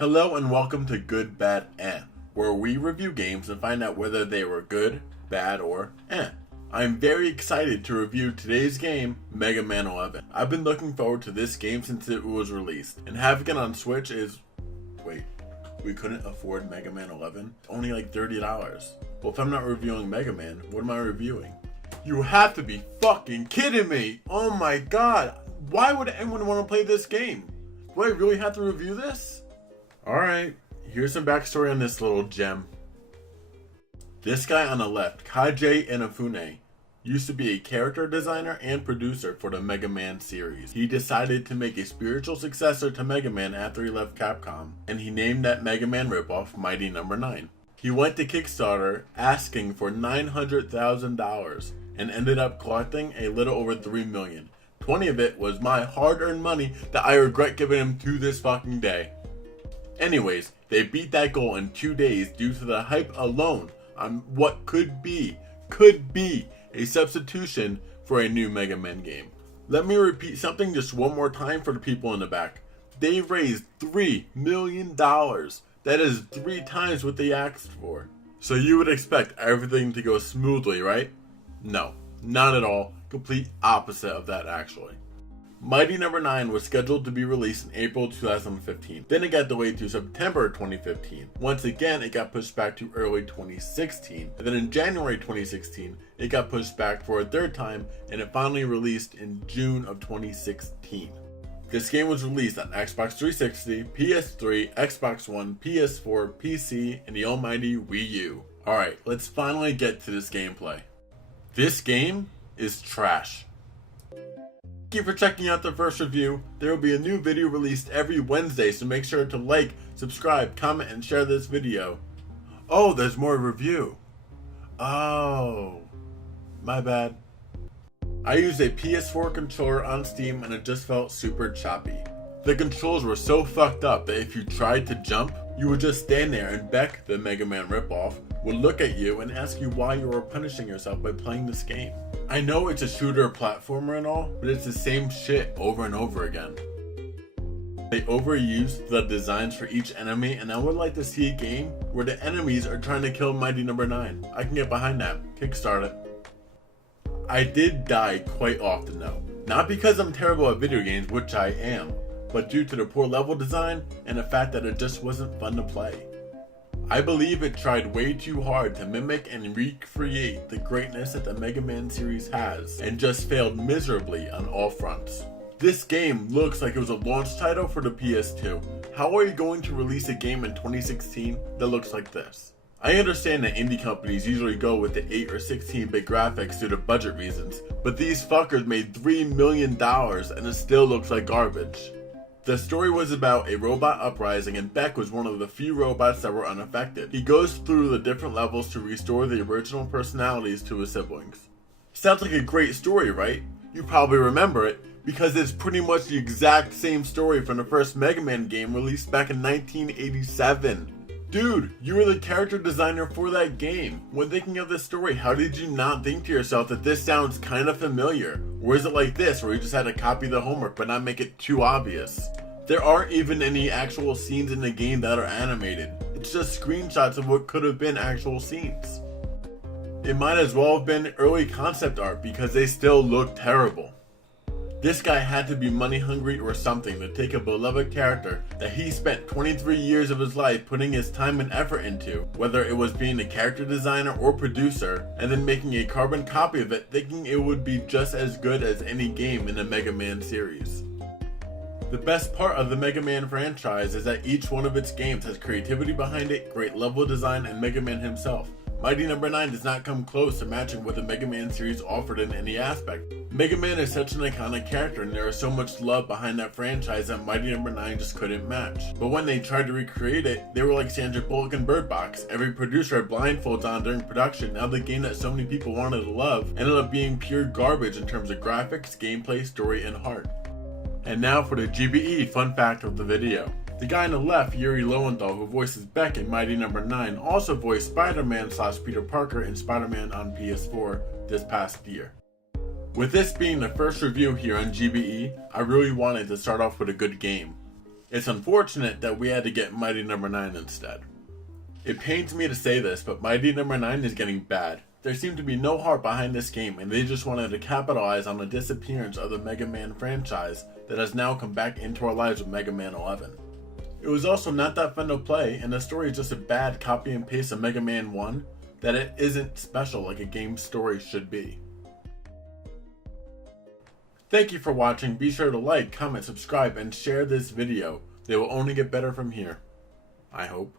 Hello and welcome to GoodBadEh, where we review games and find out whether they were good, bad, or eh. I'm very excited to review today's game, Mega Man 11. I've been looking forward to this game since it was released, and having it on Switch is... Wait, we couldn't afford Mega Man 11? It's only like $30. Well, if I'm not reviewing Mega Man, what am I reviewing? You have to be fucking kidding me! Oh my god! Why would anyone want to play this game? Do I really have to review this? Alright, here's some backstory on this little gem. This guy on the left, Kaji Inafune, used to be a character designer and producer for the Mega Man series. He decided to make a spiritual successor to Mega Man after he left Capcom, and he named that Mega Man ripoff Mighty No. 9. He went to Kickstarter asking for $900,000 and ended up collecting a little over $3 million. 20 of it was my hard-earned money that I regret giving him to this fucking day. Anyways, they beat that goal in 2 days due to the hype alone on what could be a substitution for a new Mega Man game. Let me repeat something just one more time for the people in the back. They raised $3 million. That is 3 times what they asked for. So you would expect everything to go smoothly, right? No, not at all. Complete opposite of that actually. Mighty No. 9 was scheduled to be released in April 2015. Then it got delayed to September 2015. Once again, it got pushed back to early 2016. And then in January 2016, it got pushed back for a third time, and it finally released in June of 2016. This game was released on Xbox 360, PS3, Xbox One, PS4, PC, and the almighty Wii U. Alright, let's finally get to this gameplay. This game is trash. Thank you for checking out the first review. There will be a new video released every Wednesday, so make sure to like, subscribe, comment, and share this video. Oh, there's more review. Oh, my bad. I used a PS4 controller on Steam and it just felt super choppy. The controls were so fucked up that if you tried to jump, you would just stand there and Beck, the Mega Man ripoff, would look at you and ask you why you were punishing yourself by playing this game. I know it's a shooter platformer and all, but it's the same shit over and over again. They overused the designs for each enemy, and I would like to see a game where the enemies are trying to kill Mighty No. 9. I can get behind that. Kickstart it. I did die quite often though. Not because I'm terrible at video games, which I am, but due to the poor level design and the fact that it just wasn't fun to play. I believe it tried way too hard to mimic and recreate the greatness that the Mega Man series has, and just failed miserably on all fronts. This game looks like it was a launch title for the PS2. How are you going to release a game in 2016 that looks like this? I understand that indie companies usually go with the 8 or 16-bit graphics due to budget reasons, but these fuckers made $3 million and it still looks like garbage. The story was about a robot uprising, and Beck was one of the few robots that were unaffected. He goes through the different levels to restore the original personalities to his siblings. Sounds like a great story, right? You probably remember it, because it's pretty much the exact same story from the first Mega Man game released back in 1987. Dude, you were the character designer for that game. When thinking of this story, how did you not think to yourself that this sounds kind of familiar? Or is it like this, where you just had to copy the homework but not make it too obvious? There aren't even any actual scenes in the game that are animated. It's just screenshots of what could have been actual scenes. It might as well have been early concept art because they still look terrible. This guy had to be money hungry or something to take a beloved character that he spent 23 years of his life putting his time and effort into, whether it was being a character designer or producer, and then making a carbon copy of it thinking it would be just as good as any game in the Mega Man series. The best part of the Mega Man franchise is that each one of its games has creativity behind it, great level design, and Mega Man himself. Mighty No. 9 does not come close to matching what the Mega Man series offered in any aspect. Mega Man is such an iconic character and there is so much love behind that franchise that Mighty No. 9 just couldn't match. But when they tried to recreate it, they were like Sandra Bullock and Bird Box. Every producer had blindfolds on during production. Now the game that so many people wanted to love ended up being pure garbage in terms of graphics, gameplay, story, and heart. And now for the GBE fun fact of the video. The guy on the left, Yuri Lowenthal, who voices Beck in Mighty No. 9, also voiced Spider-Man / Peter Parker in Spider-Man on PS4 this past year. With this being the first review here on GBE, I really wanted to start off with a good game. It's unfortunate that we had to get Mighty Number 9 instead. It pains me to say this, but Mighty Number 9 is getting bad. There seemed to be no heart behind this game, and they just wanted to capitalize on the disappearance of the Mega Man franchise that has now come back into our lives with Mega Man 11. It was also not that fun to play, and the story is just a bad copy and paste of Mega Man 1 that it isn't special like a game's story should be. Thank you for watching. Be sure to like, comment, subscribe, and share this video. They will only get better from here. I hope.